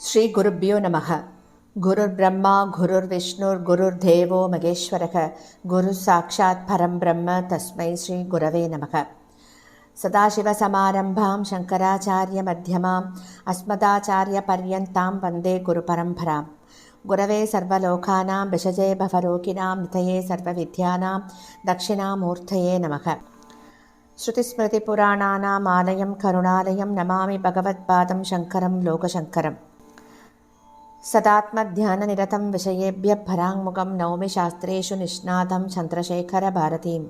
ஸ்ரீ குருப்யோ நமக. குருர் பிரம்மா குருர் விஷ்ணுர் குருர் தேவோ மகேஸ்வரக குரு சாட்சாத் பரம் பிரம்ம தஸ்மை ஸ்ரீ குரவே நமக. சதாசிவசமாரம்பாம் சங்கராச்சாரிய மத்தியமாம் அஸ்மதாச்சாரிய பர்யந்தாம் வந்தே குரு பரம்பராம். குரவே சர்வலோகானாம் விஷஜே பவரோகிணாம் நிதயே சர்வவித்யானாம் தட்சிணாமூர்த்தயே நமக. ஸ்ருதிஸ்மிருதிபுராணானாம் ஆலயம் கருணாலயம் நமாமி பகவத்பாதம் சங்கரம் லோகசங்கரம். सदात्मध्याननिरतं विषयेभ्यः पराङ्मुखं नौमि शास्त्रेषु निष्णातं चन्द्रशेखरभारतीं.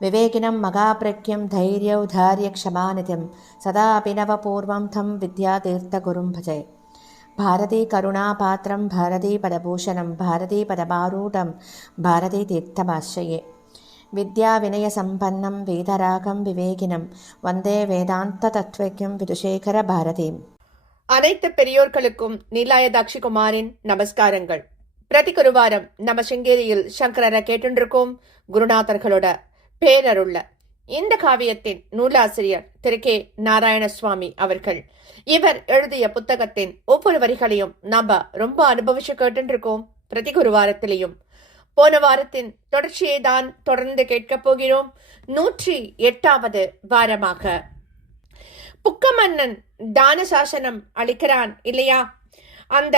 विवेकिनं मगाप्रज्ञं धैर्यौधार्यक्षमानिधिं सदा अभिनवपूर्वं तं विद्यातीर्थगुरुं भजे. भारतीकरुणापात्रं भारतीपदभूषणं भारतीपदमारूढं भारतीतीर्थमाश्रये. विद्याविनयसम्पन्नं वेदरागं विवेकिनं वन्दे वेदान्ततत्त्वज्ञं विदुशेखरभारतीम्. அனைத்து பெரியோர்களுக்கும் நீலாயதாட்சிகுமாரின் நமஸ்காரங்கள். பிரதி குருவாரம் நம்ம சிங்கேரியில் சங்கரரை கேட்டுருக்கோம். குருநாதர்களோட பேரருள்ள இந்த காவியத்தின் நூலாசிரியர் திரு கே நாராயணசுவாமி அவர்கள். இவர் எழுதிய புத்தகத்தின் ஒவ்வொரு வரிகளையும் நாம ரொம்ப அனுபவிச்சு கேட்டுருக்கோம். பிரதி குருவாரத்திலையும் போன வாரத்தின் தொடர்ச்சியை தான் தொடர்ந்து கேட்க போகிறோம். 108வது வாரமாக புக்க மன்னன் தான சாசனம் அளிக்கிறான் இல்லையா? அந்த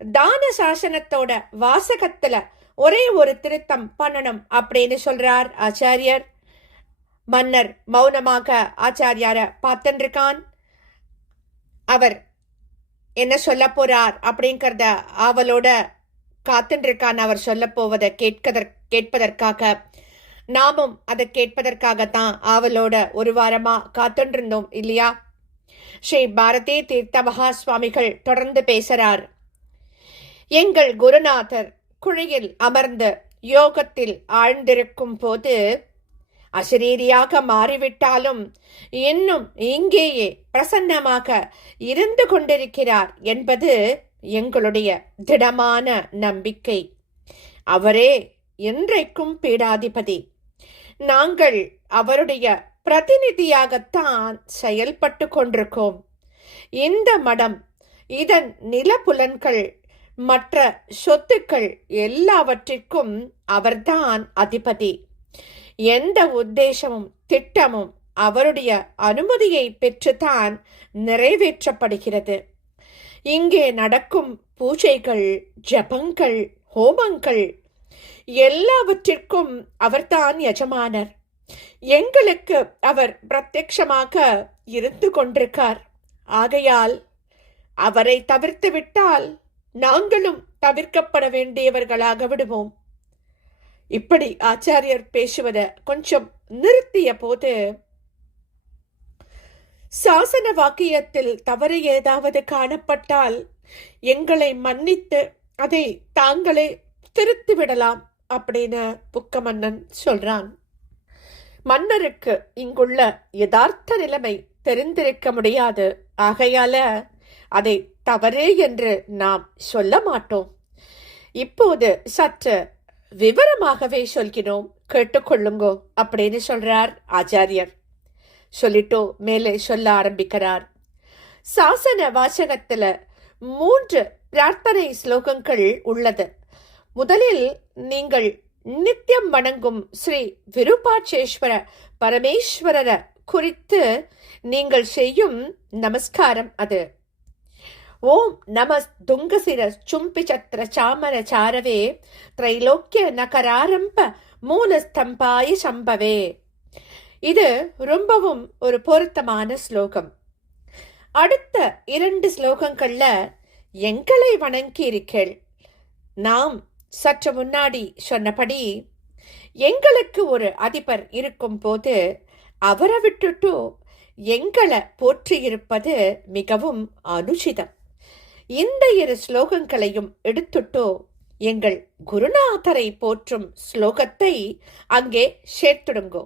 தான சாசனத்தோட வாசகத்துல ஒரே ஒரு திருத்தம் பண்ணணும் அப்படின்னு சொல்றார் ஆச்சாரியர். மன்னர் மௌனமாக ஆச்சாரியார பார்த்துருக்கான். அவர் என்ன சொல்ல போறார் அப்படிங்கறத ஆவலோட காத்துருக்கான். அவர் சொல்ல போவதை கேட்பதற்காக நாமும் அதை கேட்பதற்காகத்தான் ஆவலோட ஒரு வாரமா காத்துருந்தோம் இல்லையா? ஸ்ரீ பாரதி தீர்த்த மகா சுவாமிகள் தொடர்ந்து பேசுறார். எங்கள் குருநாதர் குழியில் அமர்ந்து யோகத்தில் ஆழ்ந்திருக்கும் போது அசரீரியாக மாறிவிட்டாலும் இன்னும் இங்கேயே பிரசன்னமாக இருந்து கொண்டிருக்கிறார் என்பது எங்களுடைய திடமான நம்பிக்கை. அவரே என்றைக்கும் பீடாதிபதி. நாங்கள் அவருடைய பிரதிநிதியாகத்தான் செயல்பட்டு கொண்டிருக்கோம். இந்த மடம், இதன் நிலப்புலன்கள், மற்ற சொத்துக்கள் எல்லாவற்றிற்கும் அவர்தான் அதிபதி. எந்த உத்தேசமும் திட்டமும் அவருடைய அனுமதியை பெற்றுத்தான் நிறைவேற்றப்படுகிறது. இங்கே நடக்கும் பூஜைகள், ஜபங்கள், ஹோமங்கள் எல்லாவற்றிற்கும் அவர்தான் எஜமானர். எங்களுக்கு அவர் பிரத்யட்சமாக இருந்து கொண்டிருக்கார். ஆகையால் அவரை தவிர்த்து விட்டால் நாங்களும் தவிர்க்கப்பட வேண்டியவர்களாக விடுவோம். இப்படி ஆச்சாரியர் பேசுவதை கொஞ்சம் நிறுத்திய போது, சாசன வாக்கியத்தில் தவறு ஏதாவது காணப்பட்டால் எங்களை மன்னித்து அதை தாங்களே திருத்தி விடலாம் அப்படின்னு புக்க மன்னன் சொல்றான். மன்னருக்கு இங்குள்ள யதார்த்த நிலைமை தெரிந்திருக்க முடியாது. ஆகையால அதை தவறு என்று நாம் சொல்ல மாட்டோம். இப்போது சற்று விவரமாகவே சொல்கிறோம், கேட்டுக்கொள்ளுங்கோ அப்படின்னு சொல்றார் ஆச்சாரியர். சொல்லிட்டோ மேலே சொல்ல ஆரம்பிக்கிறார். சாசன வாசகத்துல 3 பிரார்த்தனை ஸ்லோகங்கள் உள்ளது. முதலில் நீங்கள் நித்தியம் வணங்கும் ஸ்ரீ விருபாட்சேஸ்வர பரமேஸ்வரர குறித்து நீங்கள் செய்யும் நமஸ்காரம் அது. ஓம் நம துங்கசிர சும்பி சத்திர சாமர சாரவே திரைலோக்கிய நகராரம்ப மூலஸ்தம்பாய சம்பவே. இது ரொம்பவும் ஒரு பொருத்தமான ஸ்லோகம். அடுத்த 2 ஸ்லோகங்கள்ல எங்களை வணங்கியிருக்கள். நாம் சற்று முன்னாடி சொன்னபடி எங்களுக்கு ஒரு அதிபர் இருக்கும் போது அவரை விட்டுட்டு எங்களை போற்றியிருப்பது மிகவும் அனுச்சிதம். இந்த 2 ஸ்லோகங்களையும் எடுத்துட்டோ எங்கள் குருநாதரை போற்றும் ஸ்லோகத்தை அங்கே சேர்த்துடுங்கோ.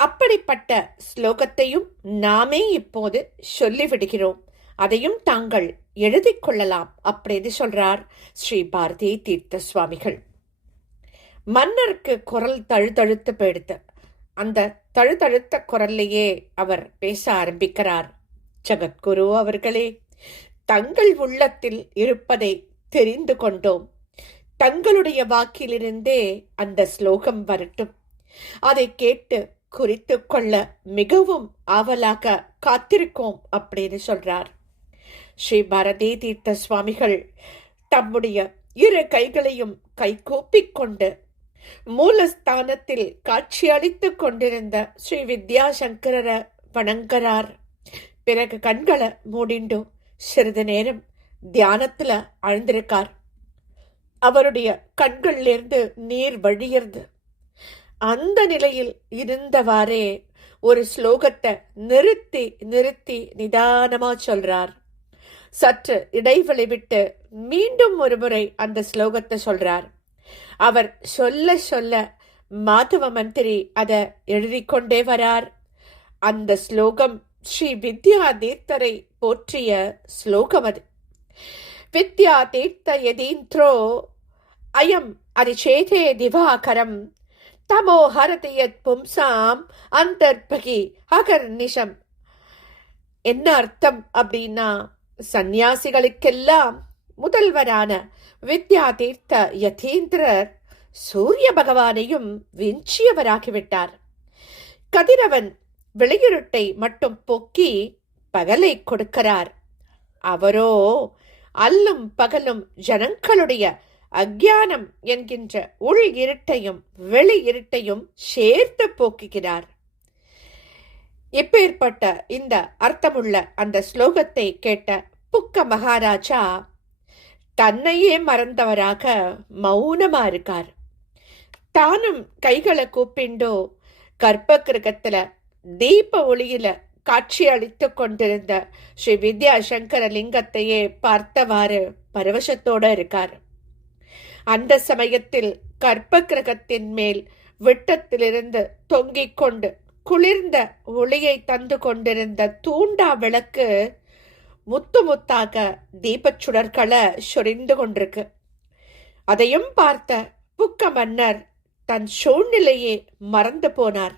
அப்படிப்பட்ட ஸ்லோகத்தையும் நாமே இப்போது சொல்லிவிடுகிறோம். அதையும் தாங்கள் எழுதி கொள்ளலாம் அப்படின்னு சொல்றார் ஸ்ரீ பாரதி தீர்த்த சுவாமிகள். மன்னருக்கு குரல் தழுதழுத்து போயிடுத்து. அந்த தழுதழுத்த குரல்லையே அவர் பேச ஆரம்பிக்கிறார். ஜகத்குரு அவர்களே, தங்கள் உள்ளத்தில் இருப்பதை தெரிந்து கொண்டோம். தங்களுடைய வாக்கிலிருந்தே அந்த ஸ்லோகம் வரட்டும். அதை கேட்டு குறித்து கொள்ள மிகவும் ஆவலாக காத்திருக்கோம் அப்படின்னு சொல்றார். ஸ்ரீ பாரதி தீர்த்த சுவாமிகள் தம்முடைய இரு கைகளையும் கைகூப்பிக் கொண்டு மூலஸ்தானத்தில் காட்சியளித்துக் கொண்டிருந்த ஸ்ரீ வித்யாசங்கர வணங்குறார். பிறகு கண்களை மூடிண்டு சிறிது நேரம் தியானத்துல ஆழ்ந்திருக்கார். அவருடைய கண்களிலிருந்து நீர் வழியிறது. அந்த நிலையில் இருந்தவாறே ஒரு ஸ்லோகத்தை நிறுத்தி நிறுத்தி நிதானமா சொல்றார். சற்று இடைவெளி விட்டு மீண்டும் ஒரு முறை அந்த ஸ்லோகத்தை சொல்றார். அவர் சொல்ல சொல்ல மாதவ மந்திரி அதை எழுதிக்கொண்டே வரார். அந்த ஸ்லோகம் ஸ்ரீ வித்யா தீர்த்தரை போற்றிய ஸ்லோகம். அது வித்யா தீர்த்த யதீந்திரோ அயம் அரிச்சேதே திவாகரம் தமோ ஹரதி யத் பும்சாம் அந்தர்பகி அகர்நிஷம். என்ன அர்த்தம் அப்படின்னா, சந்நியாசிகளுக்கெல்லாம் முதல்வரான வித்யா தீர்த்த யதீந்திரர் சூரிய பகவானையும் விஞ்சியவராகிவிட்டார். கதிரவன் வெளியிருட்டை மட்டும் போக்கி பகலை கொடுக்கிறார். அவரோ அல்லும் பகலும் ஜனங்களுடைய அஞ்ஞானம் என்கின்ற உள் இருட்டையும் வெளி இருட்டையும் சேர்த்து போக்குகிறார். இப்பேற்பட்ட இந்த அர்த்தமுள்ள அந்த ஸ்லோகத்தை கேட்ட புக்க மகாராஜா தன்னையே மறந்தவராக மௌனமா இருக்கார். தானும் கைகளை கூப்பிண்டோ கர்ப்ப கிரகத்துல தீப ஒளியில காட்சி அளித்து கொண்டிருந்த ஸ்ரீ வித்யாசங்கர லிங்கத்தையே பார்த்தவாறு பரவசத்தோட இருக்கார். அந்த சமயத்தில் கர்ப்ப கிரகத்தின் மேல் விட்டத்திலிருந்து தொங்கிக் கொண்டு குளிர்ந்த ஒளியை தந்து கொண்டிருந்த தூண்டா விளக்கு முத்து முத்தாக தீபச்சுடர்களை சொரிந்து கொண்டிருக்கு. அதையும் பார்த்த புக்க மன்னர் தன் சூழ்நிலையே மறந்து போனார்.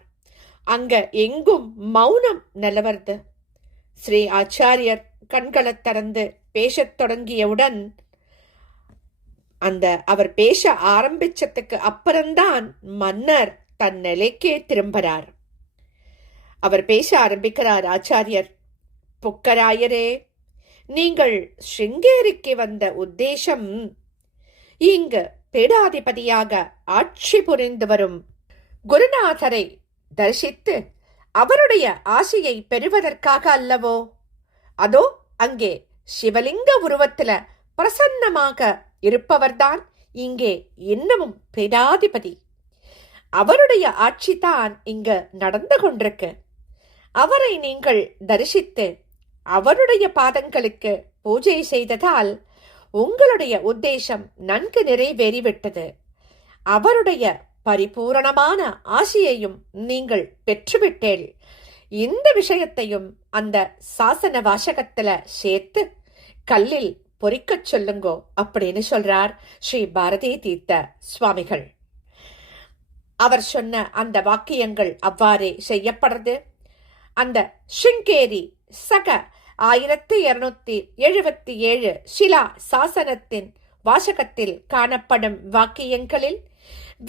அங்க எங்கும் மௌனம் நிலவர்து. ஸ்ரீ ஆச்சாரியர் கண்களை திறந்து பேசத் தொடங்கியவுடன் அவர் பேச ஆரம்பிச்சதுக்கு அப்புறம்தான் மன்னர் தன் நிலைக்கே திரும்புறார். அவர் பேச ஆரம்பிக்கிறார். ஆச்சாரியர், புக்கராயரே, நீங்கள் ஸ்ருங்கேரிக்கு வந்த உத்தேசம் இங்கு பீடாதிபதியாக ஆட்சி புரிந்து வரும் குருநாதரை தரிசித்து அவருடைய ஆசையை பெறுவதற்காக அல்லவோ? அதோ அங்கே சிவலிங்க உருவத்தில பிரசன்னமாக இருப்பவர்தான் இங்கே இன்னமும் பீடாதிபதி. அவருடைய ஆட்சிதான் இங்கு நடந்து கொண்டிருக்கு. அவரை நீங்கள் தரிசித்து அவருடைய பாதங்களுக்கு பூஜை செய்ததால் உங்களுடைய உத்தேசம் நன்கு நிறைவேறிவிட்டது. அவருடைய பரிபூரணமான ஆசையையும் நீங்கள் பெற்றுவிட்டீர்கள். இந்த விஷயத்தையும் அந்த சாசன வாசகத்துல சேர்த்து கல்லில் பொறிக்கச் சொல்லுங்கோ அப்படின்னு சொல்றார் ஸ்ரீ பாரதி தீர்த்த சுவாமிகள். அவர் சொன்ன அந்த வாக்கியங்கள் அவ்வாறே செய்யப்படுறது. அந்த ஸ்ருங்கேரி சக 1277 ஷிலா சாசனத்தின் வாசகத்தில் காணப்படும் வாக்கியங்களில்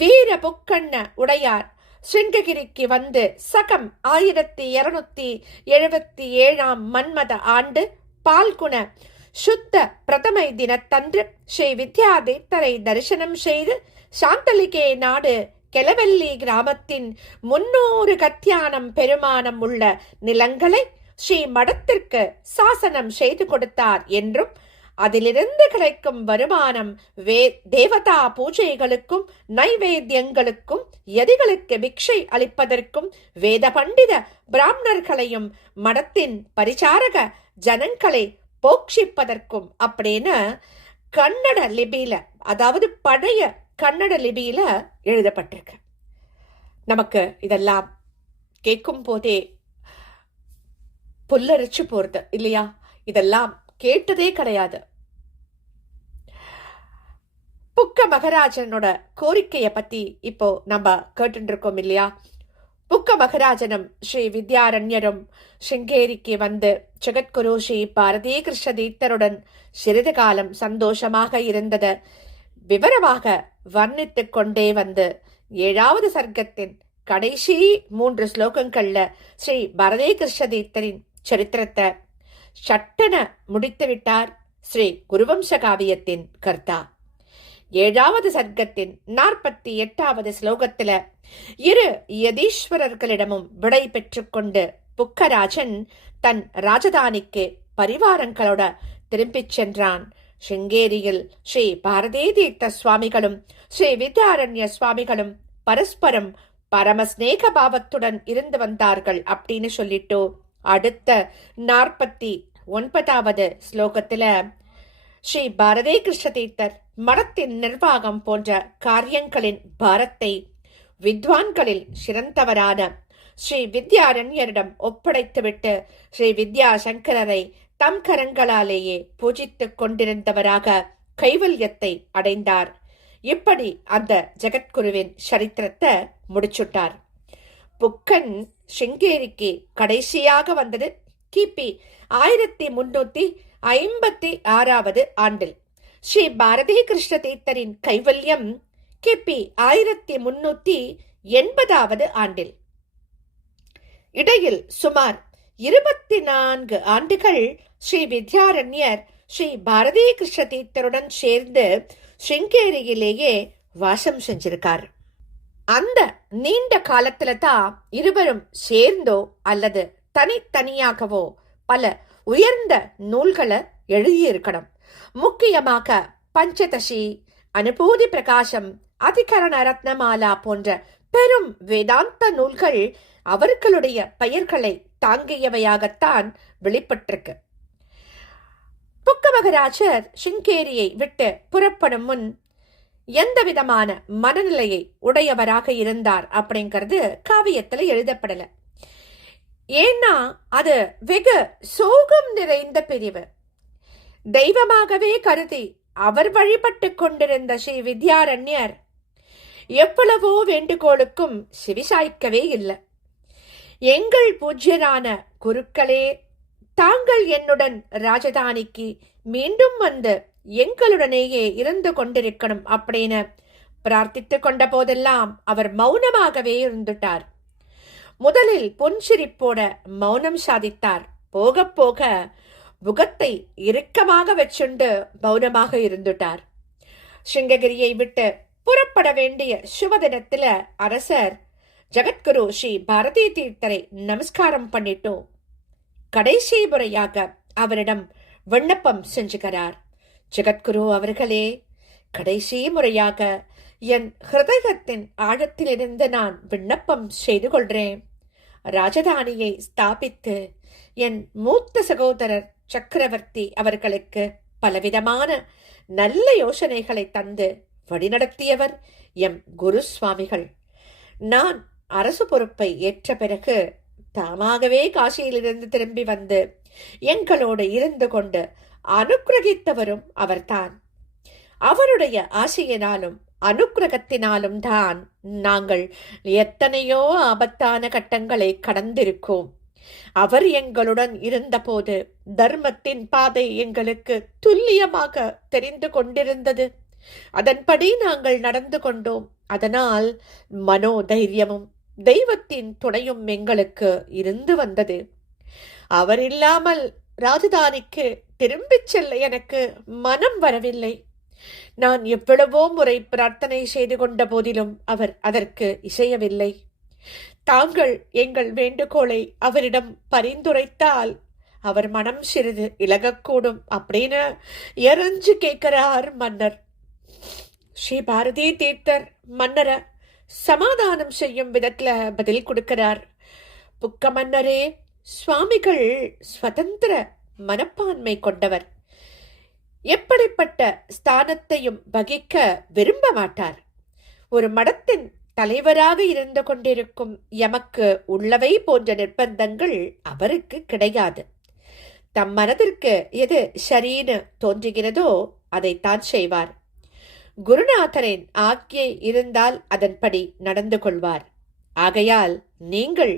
வீர புக்கண்ண உடையார் ஸ்ருங்ககிரிக்கு வந்து சகம் 1277 மன்மத ஆண்டு பால்குண சுத்த பிரதமை தினத்தன்று ஸ்ரீ வித்யாதீர்த்தரை தரிசனம் செய்து சாந்தலிகே நாடு கெலவெல்லி கிராமத்தின் 300 கத்தியானம் பெருமானம் உள்ள நிலங்களை ஸ்ரீ மடத்திற்கு சாசனம் செய்து கொடுத்தார் என்றும் அதிலிருந்து கிடைக்கும் வருமானம் தேவதா பூஜைகளுக்கும் நைவேத்தியங்களுக்கும் யதிகளுக்கு பிக்ஷை அளிப்பதற்கும் வேத பண்டித பிராமணர்களையும் மடத்தின் பரிசாரக ஜனங்களை போக்ஷிப்பதற்கும் அப்படின்னு கன்னட லிபியில, அதாவது பழைய கன்னட லிபியில எழுதப்பட்டிருக்கு. நமக்கு இதெல்லாம் கேட்கும் போதே புல்லரிச்சு போறது இல்லையா? இதெல்லாம் கேட்டதே கிடையாது. புக்க மகராஜனோட கோரிக்கைய பத்தி இப்போ நம்ம கேட்டு இருக்கோம் இல்லையா? புக்க மகராஜனும் ஸ்ரீ வித்யாரண்யரும் சிங்கேரிக்கு வந்து ஜெகத்குரு ஸ்ரீ பாரதி கிருஷ்ண தீர்த்தருடன் சிறிது காலம் சந்தோஷமாக இருந்தது விவரமாக வர்ணித்துக் கொண்டே வந்து 7வது சர்க்கத்தின் கடைசி 3 ஸ்லோகங்கள்ல ஸ்ரீ பாரதி கிருஷ்ண தீர்த்தரின் சரித்திரத்தை சட்டென முடித்துவிட்டார் ஸ்ரீ குருவம்ச காவியத்தின் கர்த்தா. 7வது சர்க்கத்தின் 48வது ஸ்லோகத்துல இரு யதீஸ்வரர்களிடமும் விடை பெற்றுக்கொண்டு புக்கராஜன் தன் ராஜதானிக்கு பரிவாரங்களோட திரும்பிச் சென்றான். சிங்கேரியில் ஸ்ரீ பாரதி தீர்த்த சுவாமிகளும் ஸ்ரீ வித்யாரண்ய சுவாமிகளும் பரஸ்பரம் பரமஸ்நேக பாவத்துடன் இருந்து வந்தார்கள் அப்படின்னு சொல்லிட்டு அடுத்த 49வது ஸ்லோகத்துல ஸ்ரீ பாரதி கிருஷ்ண தீர்த்தர் மடத்தின் நிர்வாகம் போன்ற காரியங்களின் பாரத்தை வித்வான்களில் சிறந்தவரான ஸ்ரீ வித்யாரண்யரிடம் ஒப்படைத்துவிட்டு ஸ்ரீ வித்யாசங்கரரை தம் கரங்களாலேயே பூஜித்துக் கொண்டிருந்தவராக கைவல்யத்தை அடைந்தார். இப்படி அந்த ஜெகத்குருவின் சரித்திரத்தை முடிச்சுட்டார். புக்கன் சிங்கேரிக்கு கடைசியாக வந்தது கிபி 1356வது ஆண்டில். ஸ்ரீ பாரதி கிருஷ்ண தீர்த்தரின் கைவல்யம் கிபி 1380வது ஆண்டில். இடையில் சுமார் 24 ஆண்டுகள் ஸ்ரீ வித்யாரண்யர் ஸ்ரீ பாரதி கிருஷ்ண தீர்த்தருடன் சேர்ந்து சிங்கேரியிலேயே வாசம் செஞ்சிருக்கார். அந்த நீண்ட காலத்துல தான் இருவரும் சேர்ந்தோ அல்லது தனித்தனியாகவோ பல உயர்ந்த நூல்களை எழுதியிருக்கணும். முக்கியமாக பஞ்சதசி, அனுபூதி பிரகாசம், அதிகரண ரத்னமாலா போன்ற பெரும் வேதாந்த நூல்கள் அவர்களுடைய பெயர்களை தாங்கியவையாகத்தான் வெளிப்பட்டிருக்கு. புக்க மகராஜர் சிங்கேரியை விட்டு புறப்படும் முன் எந்த விதமான மனநிலையை உடையவராக இருந்தார் அப்படிங்கிறது காவியத்துல எழுதப்படல. ஏன்னா அது வெகு சோகம் நிறைந்த பிரிவு. தெய்வமாகவே கருதி அவர் வழிபட்டு கொண்டிருந்த ஸ்ரீ வித்யாரண்யர் எவ்வளவோ வேண்டுகோளுக்கும் செவிசாய்க்கவே இல்லை. எங்கள் பூஜ்யரான குருக்களே, தாங்கள் என்னுடன் ராஜதானிக்கு மீண்டும் வந்து எங்களுடனேயே இருந்து கொண்டிருக்கணும் அப்படின்னு பிரார்த்தித்து கொண்ட போதெல்லாம் அவர் மௌனமாகவே இருந்துட்டார். முதலில் புன்சிரிப்போட மௌனம் சாதித்தார். போக போக முகத்தை இறுக்கமாக வச்சுண்டு மௌனமாக இருந்துட்டார். சிங்ககிரியை விட்டு புறப்பட வேண்டிய சுப தினத்துல அரசர் ஜெகத்குரு ஸ்ரீ பாரதி தீர்த்தரை நமஸ்காரம் பண்ணிட்டோம். கடைசி முறையாக அவரிடம் விண்ணப்பம் செஞ்சுகிறார். ஜெகத்குரு அவர்களே, கடைசி முறையாக என் ஹிருதயத்தின் ஆழத்திலிருந்து நான் விண்ணப்பம் செய்து கொள்றேன். ராஜதானியை ஸ்தாபித்து என் மூத்த சகோதரர் சக்கரவர்த்தி அவர்களுக்கு பலவிதமான நல்ல யோசனைகளை தந்து வழிநடத்தியவர் எம் குரு சுவாமிகள். நான் அரசு பொறுப்பை ஏற்ற பிறகு தாமாகவே காசியிலிருந்து திரும்பி வந்து எங்களோடு இருந்து கொண்டு அனுக்கிரகித்தவரும் அவர்தான். அவருடைய ஆசையினாலும் அனுக்கிரகத்தினாலும் தான் நாங்கள் எத்தனையோ ஆபத்தான கட்டங்களை கடந்திருக்கோம். அவர் எங்களுடன் இருந்தபோது தர்மத்தின் பாதை எங்களுக்கு துல்லியமாக தெரிந்து கொண்டிருந்தது. அதன்படி நாங்கள் நடந்து கொண்டோம். அதனால் மனோதைரியமும் தெய்வத்தின் துணையும் எங்களுக்கு இருந்து வந்தது. அவர் இல்லாமல் ராஜதானிக்கு திரும்பிச் செல்ல எனக்கு மனம் வரவில்லை. நான் எவ்வளவோ முறை பிரார்த்தனை செய்து கொண்ட போதிலும் அவர் அதற்கு இசையவில்லை. தாங்கள் எங்கள் வேண்டுகோளை அவரிடம் பரிந்துரைத்தால் அவர் மனம் சிறிது இலகக்கூடும் அப்படின்னு எரிஞ்சு கேட்கிறார் மன்னர். ஸ்ரீ பாரதி தீர்த்தர் மன்னரை சமாதானம் செய்யும் விதத்துல பதில் கொடுக்கிறார். புக்க மன்னரே, சுவாமிகள் சுதந்திர மனப்பான்மை கொண்டவர். எப்படிப்பட்ட ஸ்தானத்தையும் வகிக்க விரும்ப மாட்டார். ஒரு மடத்தின் தலைவராக இருந்து கொண்டிருக்கும் எமக்கு உள்ளவை போன்ற நிர்பந்தங்கள் அவருக்கு கிடையாது. தம் மனதிற்கு எது சரின்னு தோன்றுகிறதோ அதைத்தான் செய்வார். குருநாதரின் ஆக்ஞை இருந்தால் அதன்படி நடந்து கொள்வார். ஆகையால் நீங்கள்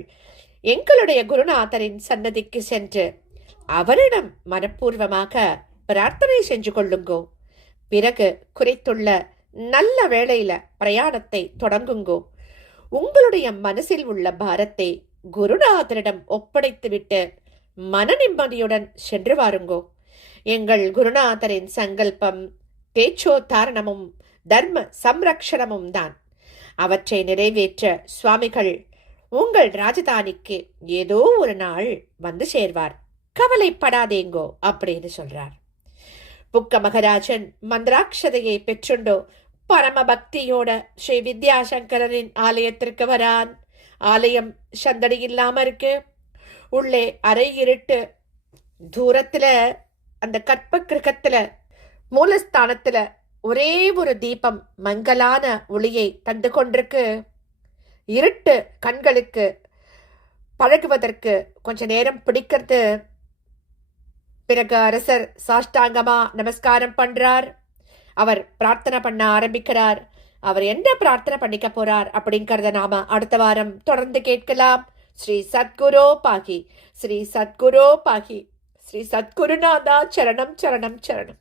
எங்களுடைய குருநாதரின் சன்னதிக்கு சென்று அவரிடம் மனப்பூர்வமாக பிரார்த்தனை செஞ்சு கொள்ளுங்கோ. பிறகு குறித்துள்ள நல்ல வேளையில பிரயாணத்தை தொடங்குங்கோ. உங்களுடைய மனசில் உள்ள பாரத்தை குருநாதரிடம் ஒப்படைத்துவிட்டு மன நிம்மதியுடன் சென்று வாருங்கோ. எங்கள் குருநாதரின் சங்கல்பம் தேச்சோத்தாரணமும் தர்ம சம்ரக்ஷணமும் தான். அவற்றை நிறைவேற்ற சுவாமிகள் உங்கள் ராஜதானிக்கு ஏதோ ஒரு நாள் வந்து சேர்வார். கவலைப்படாதேங்கோ அப்படின்னு சொல்றார். புக்க மகராஜன் மந்திராட்சதையை பெற்றுண்டோ பரம பக்தியோட ஸ்ரீ வித்யாசங்கரின் ஆலயத்திற்கு வரான். ஆலயம் சந்தடி இல்லாம இருக்கு. உள்ளே அரை இருட்டு. தூரத்துல அந்த கற்ப கிரகத்துல மூலஸ்தானத்துல ஒரே ஒரு தீபம் மங்கலான ஒளியை தந்து கொண்டிருக்கு. இருட்டு கண்களுக்கு பழகுவதற்கு கொஞ்ச நேரம் பிடிக்கிறது. பிறகு அரசர் சாஷ்டாங்கமா நமஸ்காரம் பண்றார். அவர் பிரார்த்தனை பண்ண ஆரம்பிக்கிறார். அவர் என்ன பிரார்த்தனை பண்ணிக்க போறார் அப்படிங்கறத நாம அடுத்த வாரம் தொடர்ந்து கேட்கலாம். ஸ்ரீ சத்குரோ பாகி, ஸ்ரீ சத்குரோ பாகி, ஸ்ரீ சத்குருநாதா சரணம் சரணம் சரணம்.